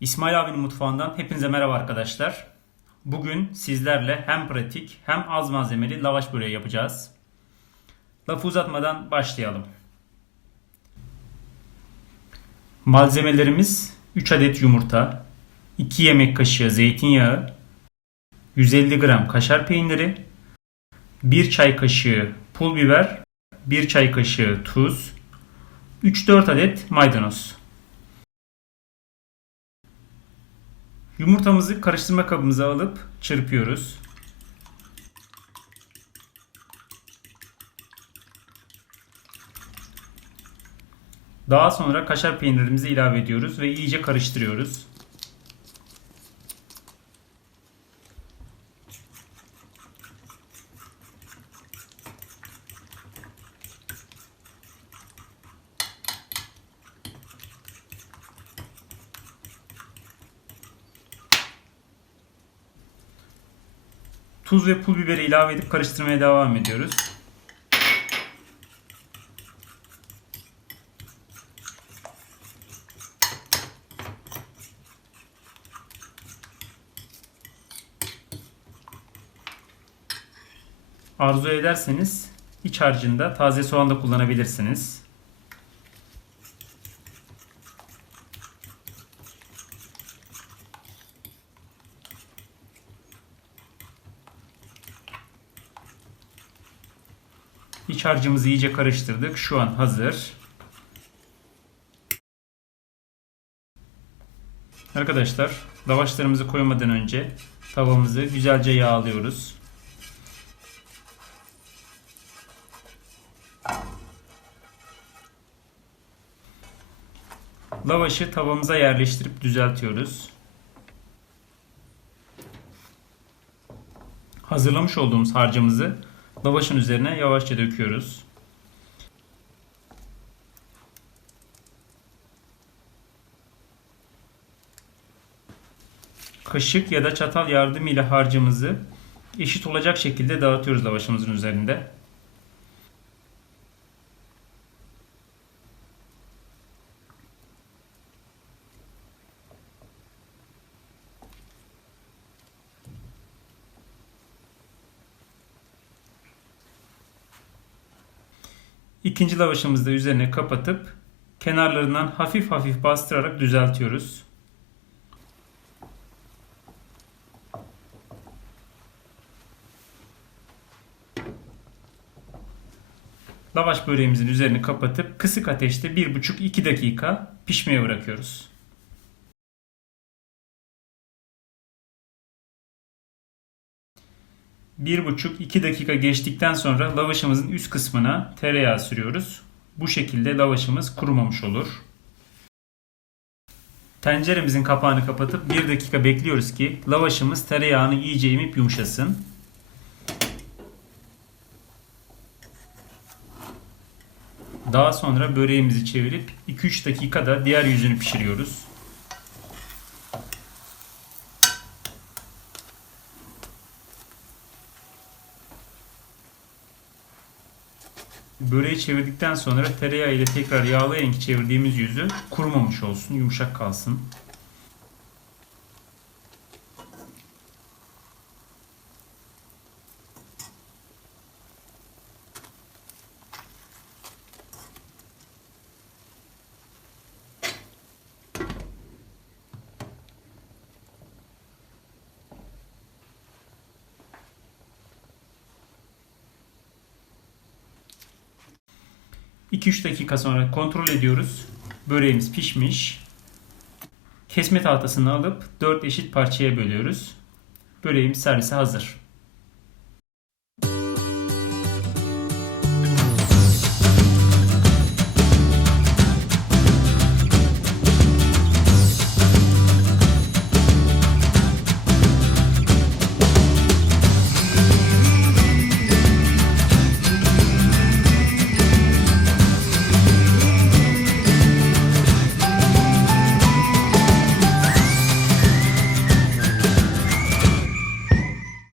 İsmail abinin mutfağından hepinize merhaba arkadaşlar. Bugün sizlerle hem pratik hem az malzemeli lavaş böreği yapacağız. Lafı uzatmadan başlayalım. Malzemelerimiz 3 adet yumurta, 2 yemek kaşığı zeytinyağı, 150 gram kaşar peyniri, 1 çay kaşığı pul biber, 1 çay kaşığı tuz, 3-4 adet maydanoz. Yumurtamızı karıştırma kabımıza alıp çırpıyoruz. Daha sonra kaşar peynirimizi ilave ediyoruz ve iyice karıştırıyoruz. Tuz ve pul biberi ilave edip karıştırmaya devam ediyoruz. Arzu ederseniz iç harcında taze soğan da kullanabilirsiniz. İç harcımızı iyice karıştırdık. Şu an hazır. Arkadaşlar lavaşlarımızı koymadan önce tavamızı güzelce yağlıyoruz. Lavaşı tavamıza yerleştirip düzeltiyoruz. Hazırlamış olduğumuz harcımızı lavaşın üzerine yavaşça döküyoruz. Kaşık ya da çatal yardımıyla harcımızı eşit olacak şekilde dağıtıyoruz lavaşımızın üzerinde. İkinci lavaşımızı da üzerine kapatıp kenarlarından hafif hafif bastırarak düzeltiyoruz. Lavaş böreğimizin üzerini kapatıp kısık ateşte 1,5-2 dakika pişmeye bırakıyoruz. Bir buçuk iki dakika geçtikten sonra lavaşımızın üst kısmına tereyağı sürüyoruz. Bu şekilde lavaşımız kurumamış olur. Tenceremizin kapağını kapatıp 1 dakika bekliyoruz ki lavaşımız tereyağını iyice emip yumuşasın. Daha sonra böreğimizi çevirip 2-3 dakikada diğer yüzünü pişiriyoruz. Böreği çevirdikten sonra tereyağı ile tekrar yağlayın ki çevirdiğimiz yüzü kurumamış olsun, yumuşak kalsın. ...2-3 dakika sonra kontrol ediyoruz. Böreğimiz pişmiş. Kesme tahtasını alıp 4 eşit parçaya bölüyoruz. Böreğimiz servise hazır.